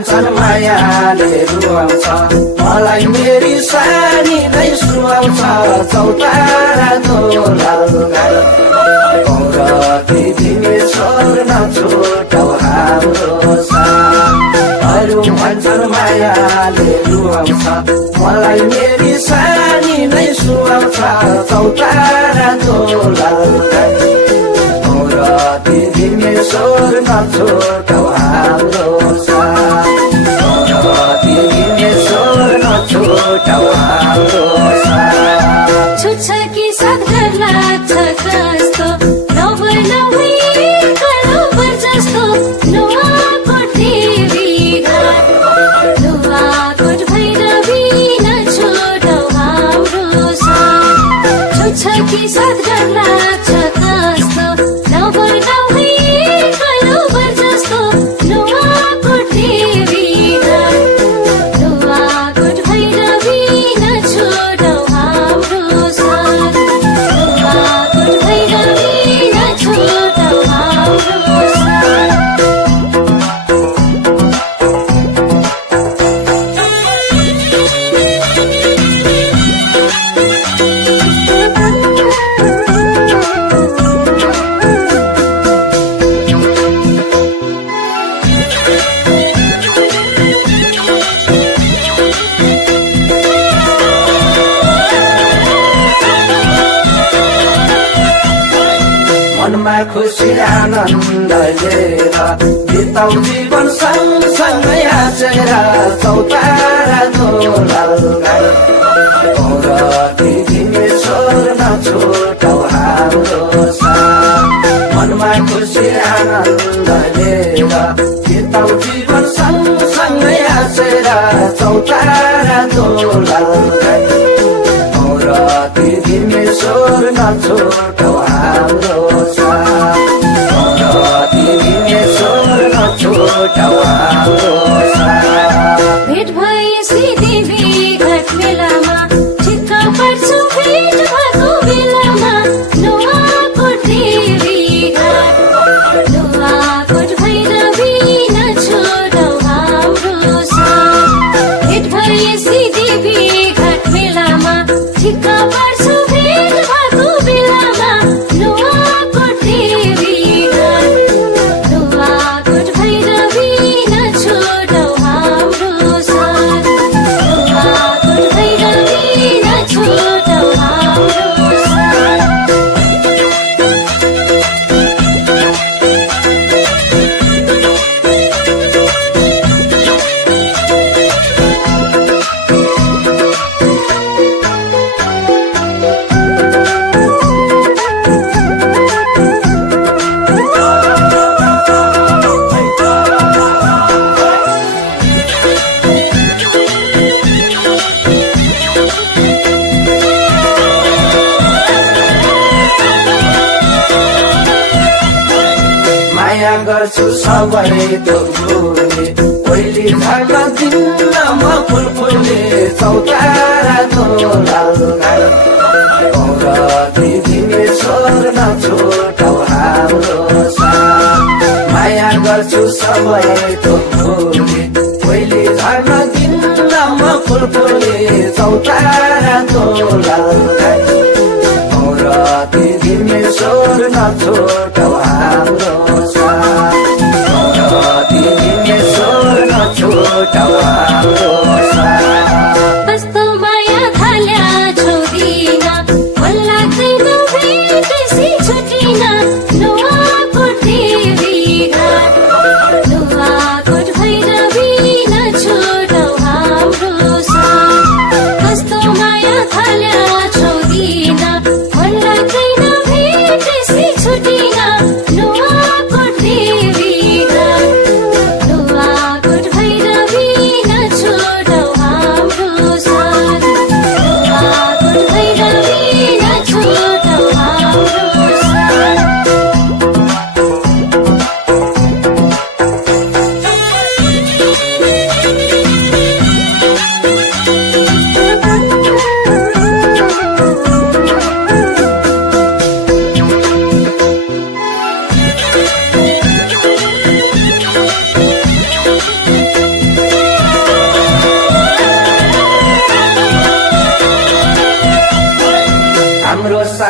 भन्छन् मायाले रुवाउँछ मलाई मेरी सानी नै सुहाउँछ चौतारा दोलाल गौरती तिमी छोड्न छोटौ हाम्रो साथ अरू भन्छन् मायाले रुवाउँछ मलाई मेरी सानी नै सुहाउँछ चौतारा दोलाल गौरती तिमी छोड्न छोटौ हाम्रो साथ गौरती तिमी छोड्न छोटौ हाम्रो साथ छुट्छ कि साथ घर लाग्छ कस्तो नभए नभए बराबर जस्तो नुवाकोट देवी घाट नुवाकोट भैरवी नछोडौ हाम्रो साथ छुट्छ कि साथ घर लाग्छ कस्तो नभए नभए बराबर जस्तो नुवाकोट देवी घाट नुवाकोट भैरवी नछोडौ हाम्रो साथ नुवाकोट भैरवी नछोडौ हाम्रो साथ मनमा खुसी आनन्द लिएर बिताउ जीवन सँगसँगै हाँसेर चौतारा दोलाल गौरती तिमी छोड्न छोटौ हाम्रो साथ मनमा खुसी आनन्द लिएर बिताउ जीवन सँगसँगै हाँसेर चौतारा दोलाल गौरती तिमी छोड्न छोटौ हाम्रो साथ गौरती तिमी छोड्न छोटौ हाम्रो साथ भेट भएपछि देवी घाट मेलामा चित्त पर्छु भेट भएको बेलामा नुवाकोट देवी घाट नुवाकोट भैरवी नछोडौ हाम्रो साथ भेट भएपछि देवी घाट मेलामा चित्त पर्छु भेट भएको बेलामा नुवाकोट देवी घाट नुवाकोट भैरवी नछोडौ हाम्रो साथ नुवाकोट भैरवी नछोडौ हाम्रो साथ माया गर्छु सबै दोर्गोले पहिली झर्न दिन्न म फुलफुले चौतारा दोलाल गौरती तिमी छोड्न छोटौ हाम्रो साथ माया गर्छु सबै दोर्गोले पहिली झर्न दिन्न म फुलफुले चौतारा दोलाल गौरती तिमी छोड्न छोटौ हाम्रो साथ गौरती तिमी छोड्न छोटौ हाम्रो साथ कस्तो माया थाल्या छोडिन मन लाग्दैन भेटेपछि छुटिन नुवाकोट देवी घाट नुवाकोट भैरवी नछोडौ हाम्रो साथ कस्तो माया थाल्या छोडिन मन लाग्दैन भेटेपछि छुटिन नुवा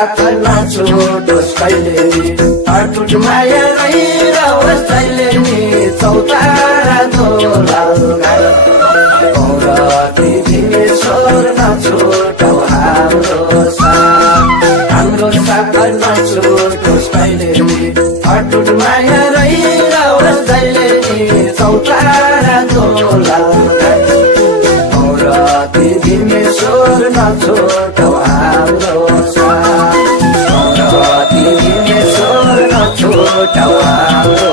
साथ नछोडोस् कहिले अटुट माया रहिरहोस् जहिले नि चौतारा दोलाल गाई गौरती तिमी छोड नछोडौ हाम्रो साथ नछोडोस् कहिले नि अटुट माया रहिरहोस् जहिले नि चौतारा दोलाल गाई गौरती तिमी छोड नछोडौ हाम्रो गौरती तिमी छोड नछोडौ हाम्रो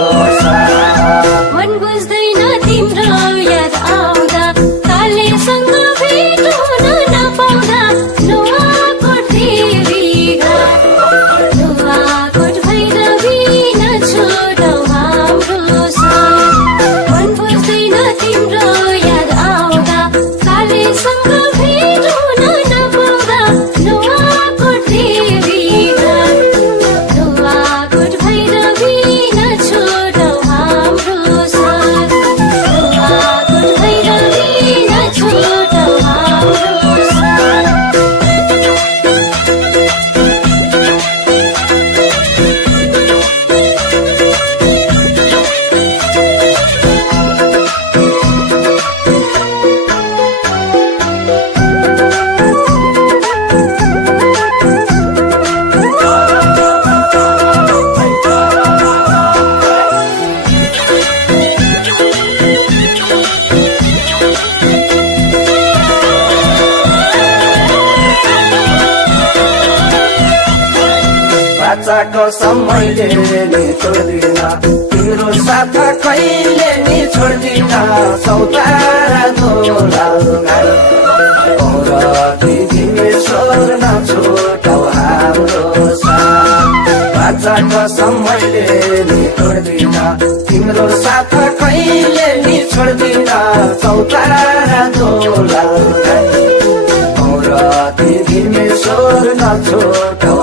मन बुझ्दैन तिम्रो याद आउँदा कालेसँग भेट हुन नपाउँदा नुवाकोट देवी घाट नुवाकोट भैरवी नछोडौ हाम्रो साथ मन बुझ्दैन तिम्रो याद आउँदा कालेसँग भेट हुन नपाउँदा नुवाकोट देवी घाट नुवाकोट भैरवी नछोडौ हाम्रो साथ नुवाकोट भैरवी नछोडौ हाम्रो साथ बाचाको समयले नि छोड्दिन तिम्रो साथ कहिले नि छोड्दिन चौतारा दोलाल गाई गौरती तिमी छोड नछोडौ हाम्रो साथ बाचाको समयले नि छोड्दिन तिम्रो साथ कहिले नि छोड्दिन चौतारा दोलाल गाई गौरती तिमी छोड नछोडौ